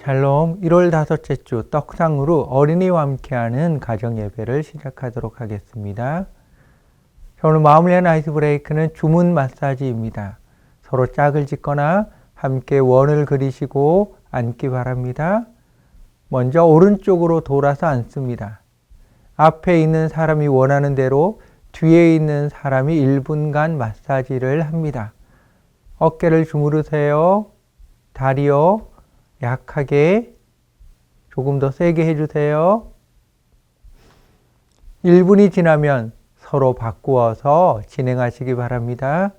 샬롬, 1월 다섯째 주 떡상으로 어린이와 함께하는 가정 예배를 시작하도록 하겠습니다. 오늘 마음을 위한 아이스 브레이크는 주문 마사지입니다. 서로 짝을 짓거나 함께 원을 그리시고 앉기 바랍니다. 먼저 오른쪽으로 돌아서 앉습니다. 앞에 있는 사람이 원하는 대로 뒤에 있는 사람이 1분간 마사지를 합니다. 어깨를 주무르세요. 다리요. 약하게 조금 더 세게 해주세요. 1분이 지나면 서로 바꾸어서 진행하시기 바랍니다.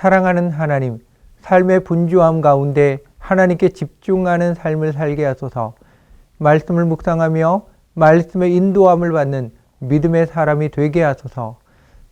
사랑하는 하나님, 삶의 분주함 가운데 하나님께 집중하는 삶을 살게 하소서. 말씀을 묵상하며 말씀의 인도함을 받는 믿음의 사람이 되게 하소서.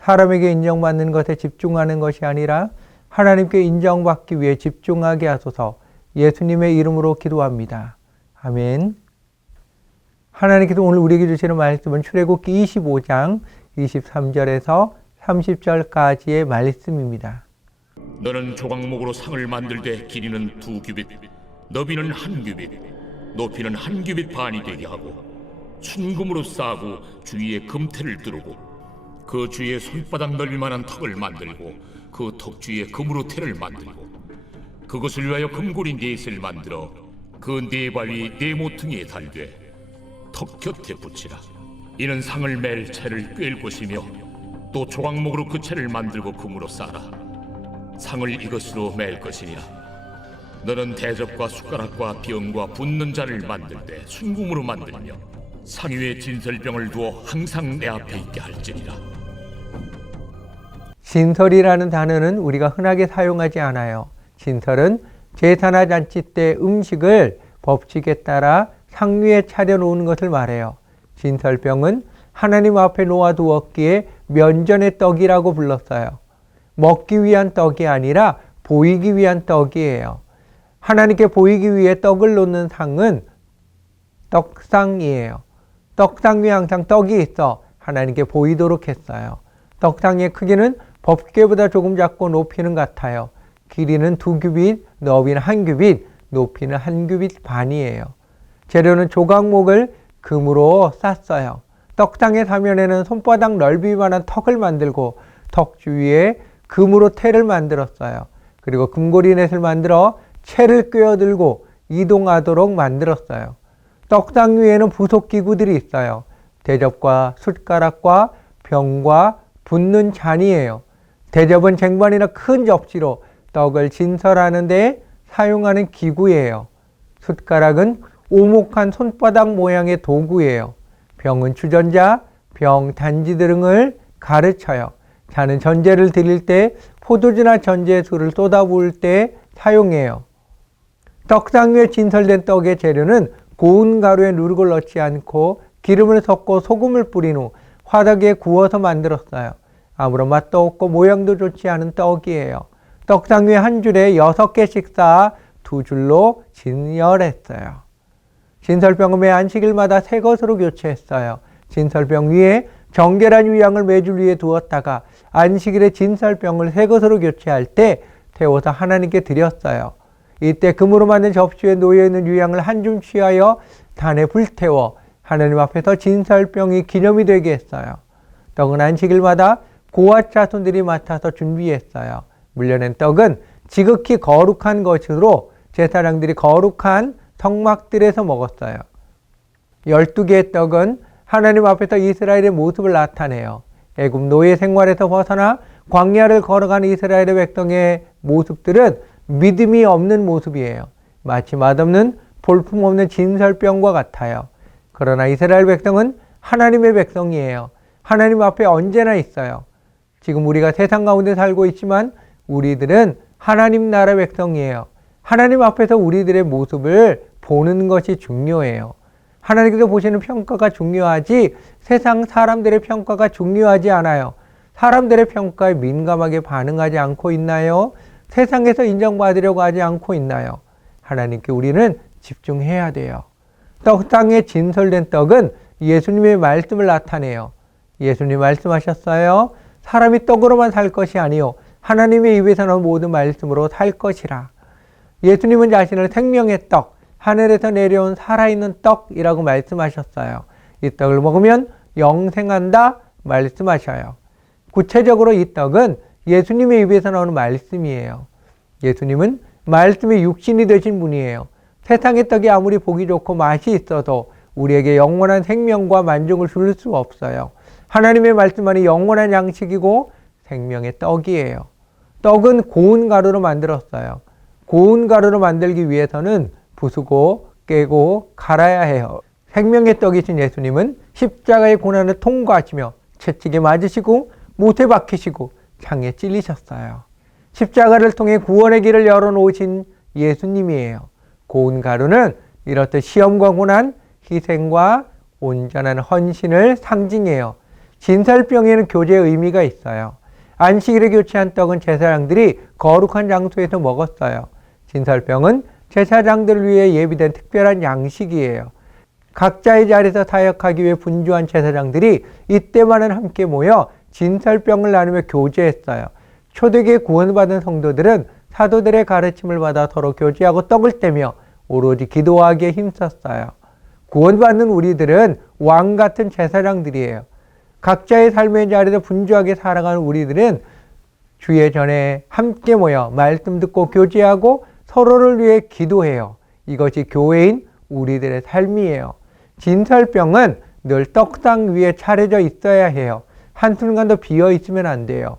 사람에게 인정받는 것에 집중하는 것이 아니라 하나님께 인정받기 위해 집중하게 하소서. 예수님의 이름으로 기도합니다. 아멘. 하나님께서 오늘 우리에게 주시는 말씀은 출애굽기 25장 23절에서 30절까지의 말씀입니다. 너는 조각목으로 상을 만들되 길이는 2규빗, 너비는 1규빗, 높이는 1규빗 반이 되게 하고 순금으로 싸고 주위에 금테를 두르고 그 주위에 손바닥 넓이만한 턱을 만들고 그 턱 주위에 금으로 테를 만들고 그것을 위하여 금고리 4셋을 만들어 그 4발이 4모퉁이에 달되 턱 곁에 붙이라. 이는 상을 맬 채를 꿰을 것이며 또 조각목으로 그 채를 만들고 금으로 싸라. 상을 이것으로 맬 것이니라. 너는 대접과 숟가락과 병과 붓는 잔을 만들 때 순금으로 만들며 상 위에 진설병을 두어 항상 내 앞에 있게 할지니라. 진설이라는 단어는 우리가 흔하게 사용하지 않아요. 진설은 제사나 잔치 때 음식을 법칙에 따라 상 위에 차려놓는 것을 말해요. 진설병은 하나님 앞에 놓아두었기에 면전의 떡이라고 불렀어요. 먹기 위한 떡이 아니라 보이기 위한 떡이에요. 하나님께 보이기 위해 떡을 놓는 상은 떡상이에요. 떡상 위에 항상 떡이 있어 하나님께 보이도록 했어요. 떡상의 크기는 법궤보다 조금 작고 높이는 같아요. 길이는 2규빗, 너비는 1규빗, 높이는 1규빗 반이에요. 재료는 조각목을 금으로 쌌어요. 떡상의 사면에는 손바닥 넓이만한 턱을 만들고 턱 주위에 금으로 테를 만들었어요. 그리고 금고리 넷을 만들어 채를 꿰어들고 이동하도록 만들었어요. 떡상 위에는 부속 기구들이 있어요. 대접과 숟가락과 병과 붓는 잔이에요. 대접은 쟁반이나 큰 접시로 떡을 진설하는 데 사용하는 기구예요. 숟가락은 오목한 손바닥 모양의 도구예요. 병은 주전자, 병 단지 등을 가르쳐요. 잔은 전제를 드릴 때 포도주나 전제술을 쏟아부을 때 사용해요. 떡상 위에 진설된 떡의 재료는 고운 가루에 누룩을 넣지 않고 기름을 섞고 소금을 뿌린 후 화덕에 구워서 만들었어요. 아무런 맛도 없고 모양도 좋지 않은 떡이에요. 떡상 위에 한 줄에 6개씩 쌓아 2줄로 진열했어요. 진설병은 매 안식일마다 새 것으로 교체했어요. 진설병 위에 정결한 위양을 매줄 위에 두었다가 안식일에 진설병을 새 것으로 교체할 때 태워서 하나님께 드렸어요. 이때 금으로 만든 접시에 놓여있는 위양을 한 줌 취하여 단에 불태워 하나님 앞에서 진설병이 기념이 되게 했어요. 떡은 안식일마다 고앗 자손들이 맡아서 준비했어요. 물려낸 떡은 지극히 거룩한 것으로 제사장들이 거룩한 성막들에서 먹었어요. 12개의 떡은 하나님 앞에서 이스라엘의 모습을 나타내요. 애굽 노예 생활에서 벗어나 광야를 걸어간 이스라엘의 백성의 모습들은 믿음이 없는 모습이에요. 마치 맛없는 볼품없는 진설병과 같아요. 그러나 이스라엘 백성은 하나님의 백성이에요. 하나님 앞에 언제나 있어요. 지금 우리가 세상 가운데 살고 있지만 우리들은 하나님 나라 백성이에요. 하나님 앞에서 우리들의 모습을 보는 것이 중요해요. 하나님께서 보시는 평가가 중요하지 세상 사람들의 평가가 중요하지 않아요. 사람들의 평가에 민감하게 반응하지 않고 있나요? 세상에서 인정받으려고 하지 않고 있나요? 하나님께 우리는 집중해야 돼요. 떡상에 진설된 떡은 예수님의 말씀을 나타내요. 예수님 말씀하셨어요. 사람이 떡으로만 살 것이 아니요 하나님의 입에서 나온 모든 말씀으로 살 것이라. 예수님은 자신을 생명의 떡, 하늘에서 내려온 살아있는 떡이라고 말씀하셨어요. 이 떡을 먹으면 영생한다 말씀하셔요. 구체적으로 이 떡은 예수님의 입에서 나오는 말씀이에요. 예수님은 말씀의 육신이 되신 분이에요. 세상의 떡이 아무리 보기 좋고 맛이 있어도 우리에게 영원한 생명과 만족을 줄 수 없어요. 하나님의 말씀만이 영원한 양식이고 생명의 떡이에요. 떡은 고운 가루로 만들었어요. 고운 가루로 만들기 위해서는 부수고 깨고 갈아야 해요. 생명의 떡이신 예수님은 십자가의 고난을 통과하시며 채찍에 맞으시고 못에 박히시고 창에 찔리셨어요. 십자가를 통해 구원의 길을 열어놓으신 예수님이에요. 고운 가루는 이렇듯 시험과 고난, 희생과 온전한 헌신을 상징해요. 진설병에는 교제의 의미가 있어요. 안식일에 교체한 떡은 제사장들이 거룩한 장소에서 먹었어요. 진설병은 제사장들을 위해 예비된 특별한 양식이에요. 각자의 자리에서 사역하기 위해 분주한 제사장들이 이때만은 함께 모여 진설병을 나누며 교제했어요. 초대교회 구원받은 성도들은 사도들의 가르침을 받아 서로 교제하고 떡을 떼며 오로지 기도하기에 힘썼어요. 구원받는 우리들은 왕 같은 제사장들이에요. 각자의 삶의 자리에서 분주하게 살아가는 우리들은 주의 전에 함께 모여 말씀 듣고 교제하고 서로를 위해 기도해요. 이것이 교회인 우리들의 삶이에요. 진설병은 늘 떡상 위에 차려져 있어야 해요. 한순간도 비어 있으면 안 돼요.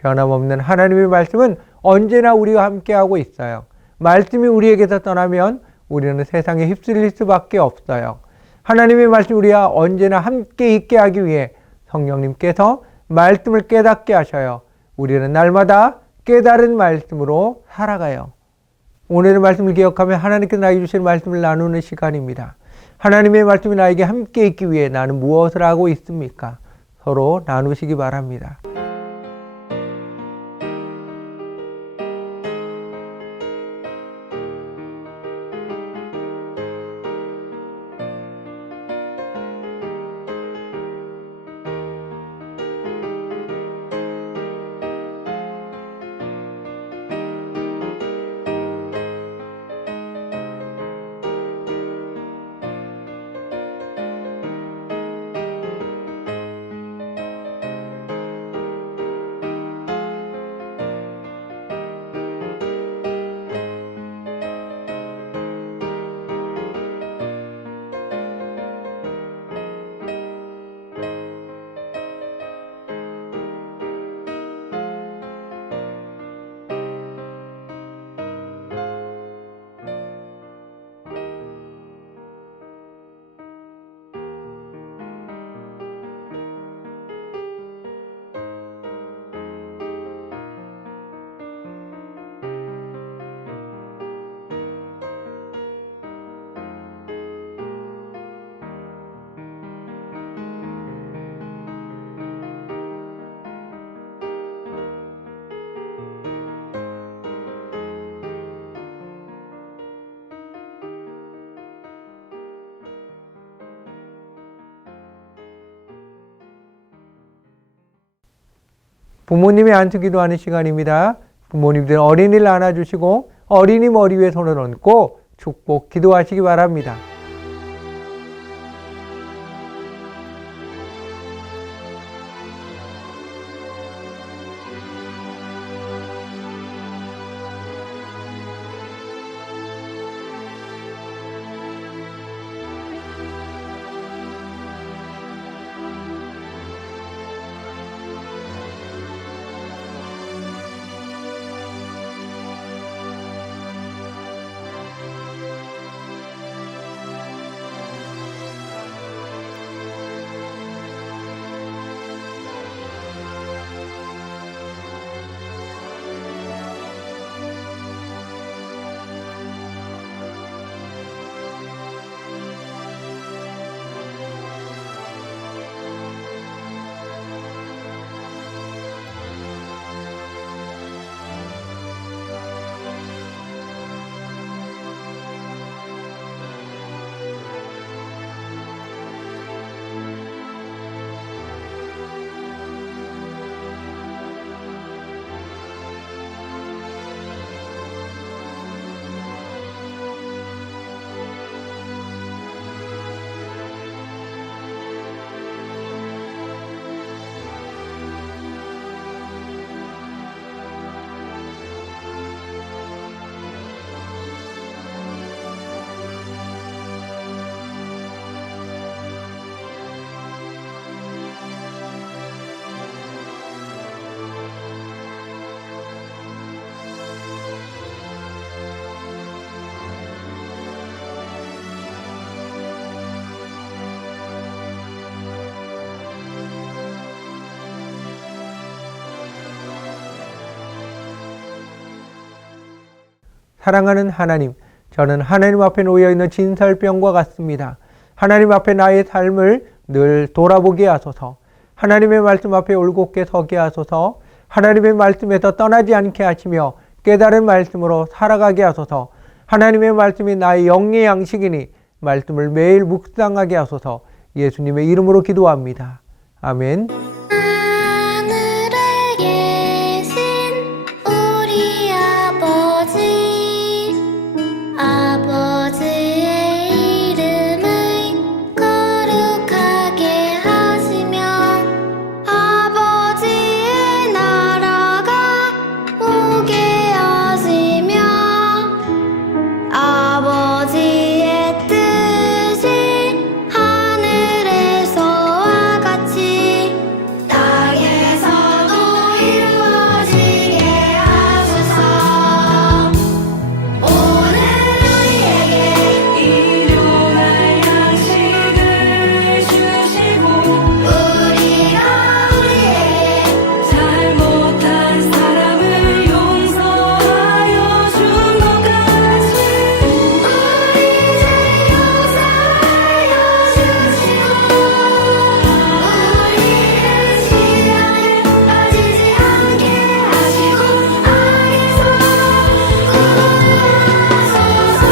변함없는 하나님의 말씀은 언제나 우리와 함께하고 있어요. 말씀이 우리에게서 떠나면 우리는 세상에 휩쓸릴 수밖에 없어요. 하나님의 말씀 우리와 언제나 함께 있게 하기 위해 성령님께서 말씀을 깨닫게 하셔요. 우리는 날마다 깨달은 말씀으로 살아가요. 오늘의 말씀을 기억하며 하나님께서 나에게 주신 말씀을 나누는 시간입니다. 하나님의 말씀이 나에게 함께 있기 위해 나는 무엇을 하고 있습니까? 서로 나누시기 바랍니다. 부모님의 안수기도하는 시간입니다. 부모님들은 어린이를 안아주시고 어린이 머리 위에 손을 얹고 축복 기도하시기 바랍니다. 사랑하는 하나님, 저는 하나님 앞에 놓여있는 진설병과 같습니다. 하나님 앞에 나의 삶을 늘 돌아보게 하소서. 하나님의 말씀 앞에 올곧게 서게 하소서. 하나님의 말씀에서 떠나지 않게 하시며 깨달은 말씀으로 살아가게 하소서. 하나님의 말씀이 나의 영의 양식이니 말씀을 매일 묵상하게 하소서. 예수님의 이름으로 기도합니다. 아멘. 하늘에 계신 우리 아버지, 아버지의 이름을 거룩하게 하시며 아버지의 나라가 오게 하시며 아버지의 뜻이 하늘에서와 같이 땅에서도 이루어지게 하소서. 오늘 우리에게 일용할 양식을 주시고 우리가 우리에게 잘못한 사람을 용서하여 준 것 같이 우리 죄 용서하여 주시고 우리를 시험에 빠지지 않게 하시고 악에서 구원하소서.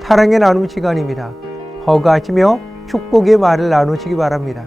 사랑의 나눔 시간입니다. 허가하시며 축복의 말을 나누시기 바랍니다.